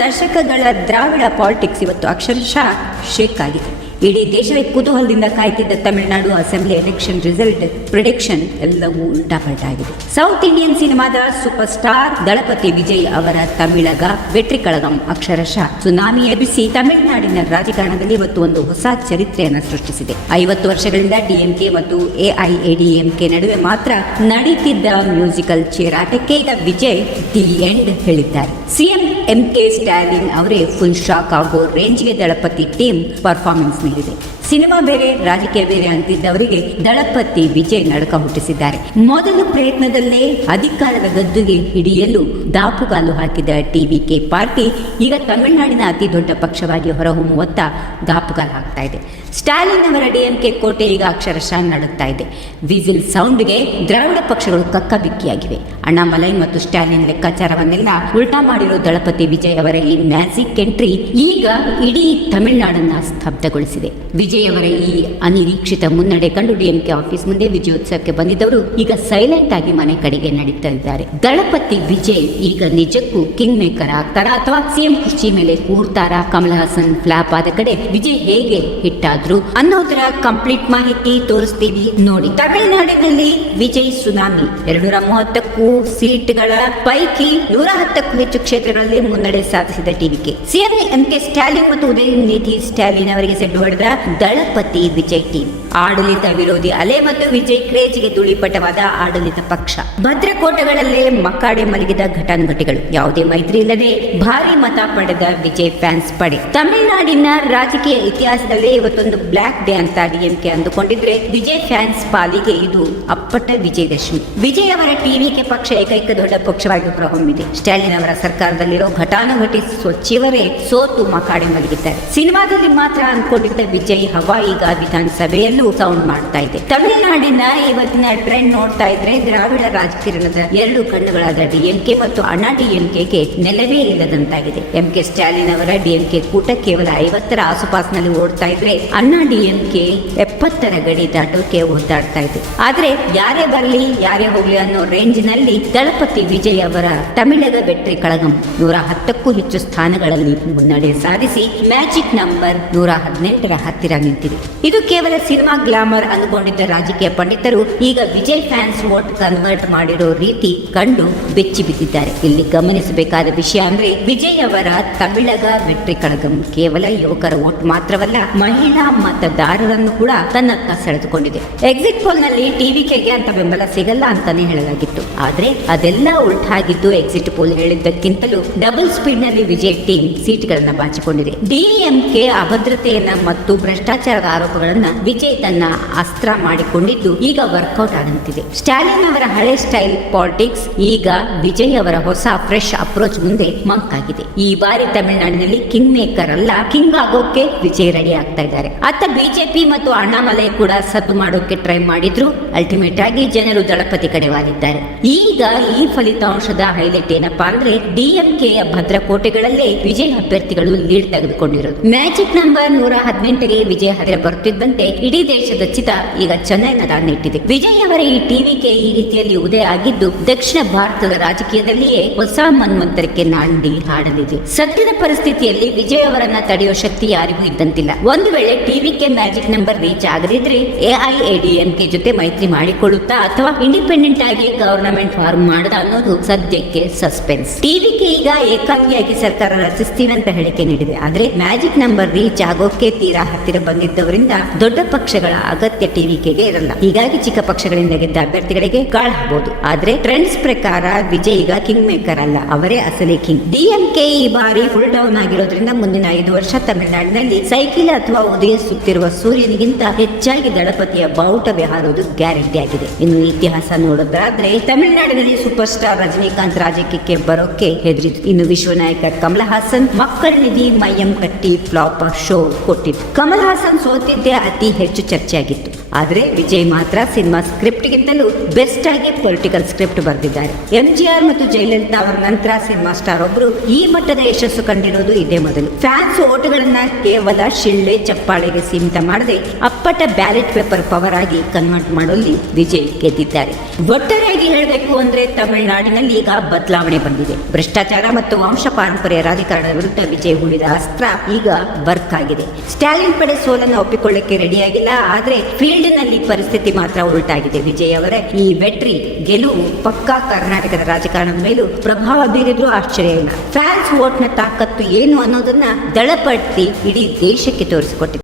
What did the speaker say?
ದಶಕಗಳ ದ್ರಾವಿಡ ಪಾಲಿಟಿಕ್ಸ್ ಇವತ್ತು ಅಕ್ಷರಶಃ ಶೇಕ್ ಆಗಿದೆ. ಇಡೀ ದೇಶವೇ ಕುತೂಹಲದಿಂದ ಕಾಯ್ತಿದ್ದ Tamil Nadu assembly election result prediction ಎಲ್ಲವೂ ಉಲ್ಟಾಪಲ್ಟಾಗಿದೆ. ಸೌತ್ ಇಂಡಿಯನ್ ಸಿನಿಮಾದ ಸೂಪರ್ ಸ್ಟಾರ್ ದಳಪತಿ ವಿಜಯ್ ಅವರ ತಮಿಳಗ ವೆಟ್ರಿ ಕಳಗಂ ಅಕ್ಷರಶಃ ಸುನಾಮಿ ಎಬ್ಬಿಸಿ ತಮಿಳುನಾಡಿನ ರಾಜಕಾರಣದಲ್ಲಿ ಇವತ್ತು ಒಂದು ಹೊಸ ಚರಿತ್ರೆಯನ್ನು ಸೃಷ್ಟಿಸಿದೆ. 50 ವರ್ಷಗಳಿಂದ ಡಿಎಂಕೆ ಮತ್ತು ಎಐಎಡಿಎಂಕೆ ನಡುವೆ ಮಾತ್ರ ನಡೀತಿದ್ದ ಮ್ಯೂಸಿಕಲ್ ಚೇರಾಟಕ್ಕೆ ಈಗ ವಿಜಯ್ ದಿ ಎಂಡ್ ಹೇಳಿದ್ದಾರೆ. ಸಿಎಂ ಎಂಕೆ ಸ್ಟಾಲಿನ್ ಅವರೇ ಫುಲ್ ಶಾಕ್ ಆಗೋ ರೇಂಜ್ಗೆ ದಳಪತಿ ಟೀಮ್ ಪರ್ಫಾರ್ಮೆನ್ಸ್ ನೀಡಿದೆ. ಸಿನಿಮಾ ಬೇರೆ ರಾಜಕೀಯ ಬೇರೆ ಅಂತಿದ್ದವರಿಗೆ ದಳಪತಿ ವಿಜಯ್ ನಡಕ ಹುಟ್ಟಿಸಿದ್ದಾರೆ. ಮೊದಲ ಪ್ರಯತ್ನದಲ್ಲೇ ಅಧಿಕಾರದ ಗದ್ದುಗೆ ಹಿಡಿಯಲು ದಾಪುಗಾಲು ಹಾಕಿದ ಟಿವಿಕೆ ಪಾರ್ಟಿ ಈಗ ತಮಿಳುನಾಡಿನ ಅತಿ ದೊಡ್ಡ ಪಕ್ಷವಾಗಿ ಹೊರಹೊಮ್ಮುವತ್ತ ದಾಪುಗಾಲು ಹಾಕ್ತಾ ಇದೆ. ಸ್ಟಾಲಿನ್ ಅವರ ಡಿಎಂಕೆ ಕೋಟೆ ಈಗ ಅಕ್ಷರಶಃ ನಡುತ್ತಾ ಇದೆ. ವಿಸಿಲ್ ಸೌಂಡ್ಗೆ ದ್ರಾವಿಡ ಪಕ್ಷಗಳು ಕಕ್ಕಬಿಕ್ಕಿಯಾಗಿವೆ. ಅಣ್ಣಾಮಲೈ ಮತ್ತು ಸ್ಟಾಲಿನ್ ಲೆಕ್ಕಾಚಾರವನ್ನೆಲ್ಲ ಉಲ್ಟಾ ಮಾಡಿರೋ ದಳಪತಿ ವಿಜಯ್ ಅವರ ಈ ಮ್ಯಾಜಿಕ್ ಎಂಟ್ರಿ ಈಗ ಇಡೀ ತಮಿಳುನಾಡನ್ನ ಸ್ತಬ್ಧಗೊಳಿಸಿದೆ. ವಿಜಯ್ ಅವರ ಈ ಅನಿರೀಕ್ಷಿತ ಮುನ್ನಡೆ ಕಂಡು ಡಿಎಂಕೆ ಆಫೀಸ್ ಮುಂದೆ ವಿಜಯೋತ್ಸವಕ್ಕೆ ಬಂದಿದ್ದವರು ಈಗ ಸೈಲೆಂಟ್ ಆಗಿ ಮನೆ ಕಡೆಗೆ ನಡೀತಾ ಇದ್ದಾರೆ. ದಳಪತಿ ವಿಜಯ್ ಈಗ ನಿಜಕ್ಕೂ ಕಿಂಗ್ ಮೇಕರ್ ಆಗ್ತಾರಾ ಅಥವಾ ಸಿಎಂ ಕುರ್ಚಿ ಮೇಲೆ ಕೂರ್ತಾರಾ? ಕಮಲ್ ಹಾಸನ್ ಫ್ಲಾಪ್ ಆದ ಕಡೆ ವಿಜಯ್ ಹೇಗೆ ಹಿಟ್ ಆದ್ರು ಅನ್ನೋದರ ಕಂಪ್ಲೀಟ್ ಮಾಹಿತಿ ತೋರಿಸ್ತೀವಿ ನೋಡಿ. ತಮಿಳುನಾಡಿನಲ್ಲಿ ವಿಜಯ್ ಸುನಾಮಿ 230ಕ್ಕೂ ಸೀಟ್ಗಳ ಪೈಕಿ 110ಕ್ಕೂ ಹೆಚ್ಚು ಕ್ಷೇತ್ರಗಳಲ್ಲಿ ಮುನ್ನಡೆ ಸಾಧಿಸಿದ ಟಿವಿಕೆ. ಸಿಎಂ ಎಂಕೆ ಸ್ಟಾಲಿನ್ ಮತ್ತು ಉದಯನಿಧಿ ಸ್ಟಾಲಿನ್ ಅವರಿಗೆ ಸೆಡ್ಡು ಹೊಡೆದ ದಳಪತಿ ವಿಜಯ್ ಟೀಮ್. ಆಡಳಿತ ವಿರೋಧಿ ಅಲೆ ಮತ್ತು ವಿಜಯ್ ಕ್ರೇಜ್ಗೆ ಧೂಳಿಪಟವಾದ ಆಡಳಿತ ಪಕ್ಷ. ಭದ್ರಕೋಟೆಗಳಲ್ಲೇ ಮಕ್ಕಾಡೆ ಮಲಗಿದ ಘಟಾನುಘಟಿಗಳು. ಯಾವುದೇ ಮೈತ್ರಿ ಇಲ್ಲದೆ ಭಾರಿ ಮತ ಪಡೆದ ವಿಜಯ್ ಫ್ಯಾನ್ಸ್ ಪಡೆ. ತಮಿಳುನಾಡಿನ ರಾಜಕೀಯ ಇತಿಹಾಸದಲ್ಲೇ ಇವತ್ತೊಂದು ಬ್ಲಾಕ್ ಡೇ ಅಂತ ಡಿಎಂಕೆ ಅಂದುಕೊಂಡಿದ್ರೆ ವಿಜಯ್ ಫ್ಯಾನ್ಸ್ ಪಾಲಿಗೆ ಇದು ಅಪ್ಪಟ ವಿಜಯದಶಮಿ. ವಿಜಯ್ ಅವರ ಟಿವಿಕೆ ಪಕ್ಷ ಏಕೈಕ ದೊಡ್ಡ ಪಕ್ಷವಾಗಿ ಹೊರಹೊಮ್ಮಿದೆ. ಸ್ಟಾಲಿನ್ ಅವರ ಸರ್ಕಾರದಲ್ಲಿರೋ ಘಟಾನುಘಟಿ ಸಚಿವರೇ ಸೋತು ಮಕಾಡೆ ಮಲಗಿದ್ದಾರೆ. ಸಿನಿಮಾದಲ್ಲಿ ಮಾತ್ರ ಅಂದ್ಕೊಂಡಿದ್ದ ವಿಜಯ್ ಹವಾ ಈಗ ವಿಧಾನಸಭೆಯಲ್ಲೂ ಸೌಂಡ್ ಮಾಡ್ತಾ ಇದೆ. ತಮಿಳುನಾಡಿನ ಇವತ್ತಿನ ಟ್ರೆಂಡ್ ನೋಡ್ತಾ ಇದ್ರೆ ದ್ರಾವಿಡ ರಾಜಕಾರಣದ ಎರಡು ಕಣ್ಣುಗಳಾದ ಡಿಎಂಕೆ ಮತ್ತು ಅಣ್ಣಾ ಡಿಎಂಕೆಗೆ ನೆಲವೇ ಇಲ್ಲದಂತಾಗಿದೆ. ಎಂಕೆ ಸ್ಟಾಲಿನ್ ಅವರ ಡಿಎಂಕೆ ಕೂಟ ಕೇವಲ 50ರ ಆಸುಪಾಸಿನಲ್ಲಿ ಓಡ್ತಾ ಇದ್ರೆ ಅಣ್ಣಾ ಡಿಎಂಕೆ 70ರ ಗಡಿ ದಾಟೋಕೆ ಒದ್ದಾಡ್ತಾ ಇದೆ. ಆದ್ರೆ ಯಾರೇ ಬರಲಿ ಯಾರೇ ಹೋಗ್ಲಿ ಅನ್ನೋ ರೇಂಜ್ ನಲ್ಲಿ ದಳಪತಿ ವಿಜಯ್ ಅವರ ತಮಿಳಗ ವೆಟ್ರಿ ಕಳಗಂ 110ಕ್ಕೂ ಹೆಚ್ಚು ಸ್ಥಾನಗಳಲ್ಲಿ ಮುನ್ನಡೆ ಸಾಧಿಸಿ ಮ್ಯಾಜಿಕ್ ನಂಬರ್ 118ರ ಹತ್ತಿರ ನಿಂತಿದೆ. ಇದು ಕೇವಲ ಸಿನಿಮಾ ಗ್ಲಾಮರ್ ಅಂದುಕೊಂಡಿದ್ದ ರಾಜಕೀಯ ಪಂಡಿತರು ಈಗ ವಿಜಯ್ ಫ್ಯಾನ್ಸ್ ವೋಟ್ ಕನ್ವರ್ಟ್ ಮಾಡಿರೋ ರೀತಿ ಕಂಡು ಬೆಚ್ಚಿ ಬಿದ್ದಿದ್ದಾರೆ. ಇಲ್ಲಿ ಗಮನಿಸಬೇಕಾದ ವಿಷಯ ಅಂದ್ರೆ ವಿಜಯ್ ಅವರ ತಮಿಳಗ ವೆಟ್ರಿ ಕಳಗಂ ಕೇವಲ ಯುವಕರ ವೋಟ್ ಮಾತ್ರವಲ್ಲ, ಮಹಿಳಾ ಮತದಾರರನ್ನು ಕೂಡ ತನ್ನತ್ತ ಸೆಳೆದುಕೊಂಡಿದೆ. ಎಕ್ಸಿಟ್ ಪೋಲ್ ನಲ್ಲಿ ಟಿವಿಕೆಗೆ ಅಂತ ಬೆಂಬಲ ಸಿಗಲ್ಲ ಅಂತಾನೆ ಹೇಳಲಾಗಿತ್ತು. ಆದ್ರೆ ಅದೆಲ್ಲ ಉಲ್ಟಾಗಿದ್ದು ಎಕ್ಸಿಟ್ ಪೋಲ್ ಹೇಳಿದ್ದಕ್ಕಿಂತಲೂ ಡಬಲ್ ಸ್ಪೀಡ್ ನಲ್ಲಿ ವಿಜಯ್ ಟೀಮ್ ಸೀಟ್ಗಳನ್ನ ಬಾಚಿಕೊಂಡಿದೆ. ಡಿಎಂಕೆ ಅಭದ್ರತೆಯನ್ನ ಮತ್ತು ಭ್ರಷ್ಟಾಚಾರದ ಆರೋಪಗಳನ್ನ ವಿಜಯ್ ತನ್ನ ಅಸ್ತ್ರ ಮಾಡಿಕೊಂಡಿದ್ದು ಈಗ ವರ್ಕೌಟ್ ಆದಂತಿದೆ. ಸ್ಟಾಲಿನ್ ಅವರ ಹಳೆ ಸ್ಟೈಲ್ ಪಾಲಿಟಿಕ್ಸ್ ಈಗ ವಿಜಯ್ ಅವರ ಹೊಸ ಫ್ರೆಶ್ ಅಪ್ರೋಚ್ ಮುಂದೆ ಮಂಕಾಗಿದೆ. ಈ ಬಾರಿ ತಮಿಳುನಾಡಿನಲ್ಲಿ ಕಿಂಗ್ ಮೇಕರ್ ಅಲ್ಲ, ಕಿಂಗ್ ಆಗೋಕೆ ವಿಜಯ್ ರೆಡಿ ಆಗ್ತಾ ಇದ್ದಾರೆ. ಅತ್ತ ಬಿಜೆಪಿ ಮತ್ತು ಅಣ್ಣಾಮಲೈ ಕೂಡ ಸದ್ದು ಮಾಡೋಕೆ ಟ್ರೈ ಮಾಡಿದ್ರು. ಅಲ್ಟಿಮೇಟ್ ಆಗಿ ಜನರು ದಳಪತಿ ಕಡೆ ವಾಲಿದ್ದಾರೆ. ಈಗ ಈ ಫಲಿತಾಂಶದ ಹೈಲೈಟ್ ಏನಪ್ಪಾ ಅಂದ್ರೆ ಡಿಎಂಕೆಯ ಭದ್ರಕೋಟೆಗಳಲ್ಲೇ ವಿಜಯ್ ಅಭ್ಯರ್ಥಿಗಳು ಲೀಡ್ ತೆಗೆದುಕೊಂಡಿರೋದು. ಮ್ಯಾಜಿಕ್ ನಂಬರ್ 118ಗೆ ವಿಜಯ್ ಹತ್ತಿರ ಬರುತ್ತಿದ್ದಂತೆ ಇಡೀ ದೇಶದ ಚಿತ ಈಗ ಚೆನ್ನೈನ ದಾಣಿಟ್ಟಿದೆ. ವಿಜಯ್ ಅವರ ಈ ಟಿವಿಕೆ ಈ ರೀತಿಯಲ್ಲಿ ಉದಯ ಆಗಿದ್ದು ದಕ್ಷಿಣ ಭಾರತದ ರಾಜಕೀಯದಲ್ಲಿಯೇ ಹೊಸ ಮನ್ವಂತರಕ್ಕೆ ನಾಂದಿ ಹಾಡಲಿದೆ. ಸದ್ಯದ ಪರಿಸ್ಥಿತಿಯಲ್ಲಿ ವಿಜಯ್ ಅವರನ್ನ ತಡೆಯುವ ಶಕ್ತಿ ಯಾರಿಗೂ ಇದ್ದಂತಿಲ್ಲ. ಒಂದು ವೇಳೆ ಟಿವಿಕೆ ಮ್ಯಾಜಿಕ್ ನಂಬರ್ ರೀಚ್ ಆಗದಿದ್ರೆ ಎಐಎಡಿಎಂಕೆ ಜೊತೆ ಮೈತ್ರಿ ಮಾಡಿಕೊಳ್ಳುತ್ತಾ ಅಥವಾ ಇಂಡಿಪೆಂಡೆಂಟ್ ಆಗಿ ಗವರ್ನಮೆಂಟ್ ಫಾರ್ಮ್ ಮಾಡದ ಅನ್ನೋದು ಸದ್ಯಕ್ಕೆ ಸಸ್ಪೆನ್ಸ್. ಟಿವಿಕೆ ಈಗ ಏಕಾಂಗಿಯಾಗಿ ಸರ್ಕಾರ ರಚಿಸ್ತೀವಿ ಅಂತ ಹೇಳಿಕೆ ನೀಡಿದೆ. ಆದ್ರೆ ಮ್ಯಾಜಿಕ್ ನಂಬರ್ ರೀಚ್ ಆಗೋಕೆ ತೀರಾ ಹತ್ತಿರ ಬಂದಿದ್ದವರಿಂದ ದೊಡ್ಡ ಪಕ್ಷಗಳ ಅಗತ್ಯ ಟಿವಿಕೆಗೆ ಇರಲ್ಲ. ಹೀಗಾಗಿ ಚಿಕ್ಕ ಪಕ್ಷಗಳಿಂದ ಗೆದ್ದ ಅಭ್ಯರ್ಥಿಗಳಿಗೆ ಗಾಳಬಹುದು. ಆದ್ರೆ ಟ್ರೆಂಡ್ಸ್ ಪ್ರಕಾರ ವಿಜಯ್ ಈಗ ಕಿಂಗ್ ಮೇಕರ್ ಅಲ್ಲ, ಅವರೇ ಅಸಲಿ ಕಿಂಗ್. ಡಿಎಂಕೆ ಈ ಬಾರಿ ಫುಲ್ ಡೌನ್ ಆಗಿರೋದ್ರಿಂದ ಮುಂದಿನ 5 ವರ್ಷ ತಮಿಳುನಾಡಿನಲ್ಲಿ ಸೈಕಲ್ ಅಥವಾ ಉದಯಿಸುತ್ತಿರುವ ಸೂರ್ಯನಿಗಿಂತ ಹೆಚ್ಚಾಗಿ ದಳಪತಿಯ ಬಾವುಟವೇ ಹಾರೋದು ಗ್ಯಾರಂಟಿ ಆಗಿದೆ. ಇನ್ನು ಇತಿಹಾಸ ನೋಡೋದಾದ್ರೆ ತಮಿಳುನಾಡಿನಲ್ಲಿ ಸೂಪರ್ ಸ್ಟಾರ್ ರಜನಿಕಾಂತ್ ರಾಜಕೀಯಕ್ಕೆ ಬರೋಕೆ ಹೆದರಿದ್ರು. ಇನ್ನು ವಿಶ್ವನಾಯಕ ಕಮಲ್ ಹಾಸನ್ ಮಕ್ಕಳ ನಿಧಿ ಮೈಯಂ ಕಟ್ಟಿ ಫ್ಲಾಪ್ ಶೋ ಕೊಟ್ಟಿದ್ರು. ಕಮಲ್ ಹಾಸನ್ ಸೋತಿದ್ದೇ ಅತಿ ಹೆಚ್ಚು ಚರ್ಚೆಯಾಗಿತ್ತು. ಆದರೆ ವಿಜಯ್ ಮಾತ್ರ ಸಿನಿಮಾ ಸ್ಕ್ರಿಪ್ಟ್ಗಿಂತಲೂ ಬೆಸ್ಟ್ ಆಗಿ ಪೊಲಿಟಿಕಲ್ ಸ್ಕ್ರಿಪ್ಟ್ ಬರೆದಿದ್ದಾರೆ. MGR ಮತ್ತು ಜಯಲಲಿತಾ ಅವರ ನಂತರ ಸಿನಿಮಾ ಸ್ಟಾರ್ ಒಬ್ಬರು ಈ ಮಟ್ಟದ ಯಶಸ್ಸು ಕಂಡಿರೋದು ಇದೇ ಮೊದಲು. ಫ್ಯಾನ್ಸ್ ಓಟುಗಳನ್ನ ಕೇವಲ ಶಿಳ್ಳೆ ಚಪ್ಪಾಳೆಗೆ ಸೀಮಿತ ಮಾಡದೆ ಅಪ್ಪಟ ಬ್ಯಾಲೆಟ್ ಪೇಪರ್ ಪವರ್ ಆಗಿ ಕನ್ವರ್ಟ್ ಮಾಡುವಲ್ಲಿ ವಿಜಯ್ ಗೆದ್ದಿದ್ದಾರೆ. ಒಟ್ಟಾರೆಯಾಗಿ ಹೇಳಬೇಕು ಅಂದ್ರೆ ತಮಿಳುನಾಡಿನಲ್ಲಿ ಈಗ ಬದಲಾವಣೆ ಬಂದಿದೆ. ಭ್ರಷ್ಟಾಚಾರ ಮತ್ತು ವಂಶ ಪಾರಂಪರ್ಯ ರಾಜಕಾರಣದ ವಿರುದ್ಧ ವಿಜಯ್ ಹೂಡಿದ ಅಸ್ತ್ರ ಈಗ ವರ್ಕ್ ಆಗಿದೆ. ಸ್ಟಾಲಿನ್ ಪಡೆ ಸೋಲನ್ನು ಒಪ್ಪಿಕೊಳ್ಳಕ್ಕೆ ರೆಡಿಯಾಗಿಲ್ಲ, ಆದ್ರೆ ಫೀಲ್ಡ್ ನಲ್ಲಿ ಪರಿಸ್ಥಿತಿ ಮಾತ್ರ ಉಲ್ಟಾಗಿದೆ. ವಿಜಯ್ ಅವರ ಈ ವೆಟ್ರಿ ಗೆಲುವು ಪಕ್ಕಾ ಕರ್ನಾಟಕದ ರಾಜಕಾರಣದ ಮೇಲೂ ಪ್ರಭಾವ ಬೀರಿದ್ರೂ ಆಶ್ಚರ್ಯ ಇಲ್ಲ. ಫ್ಯಾನ್ಸ್ ವೋಟ್ನ ತಾಕತ್ತು ಏನು ಅನ್ನೋದನ್ನ ದಳಪಟ್ಟಿ ಇಡೀ ದೇಶಕ್ಕೆ ತೋರಿಸಿಕೊಟ್ಟಿದೆ.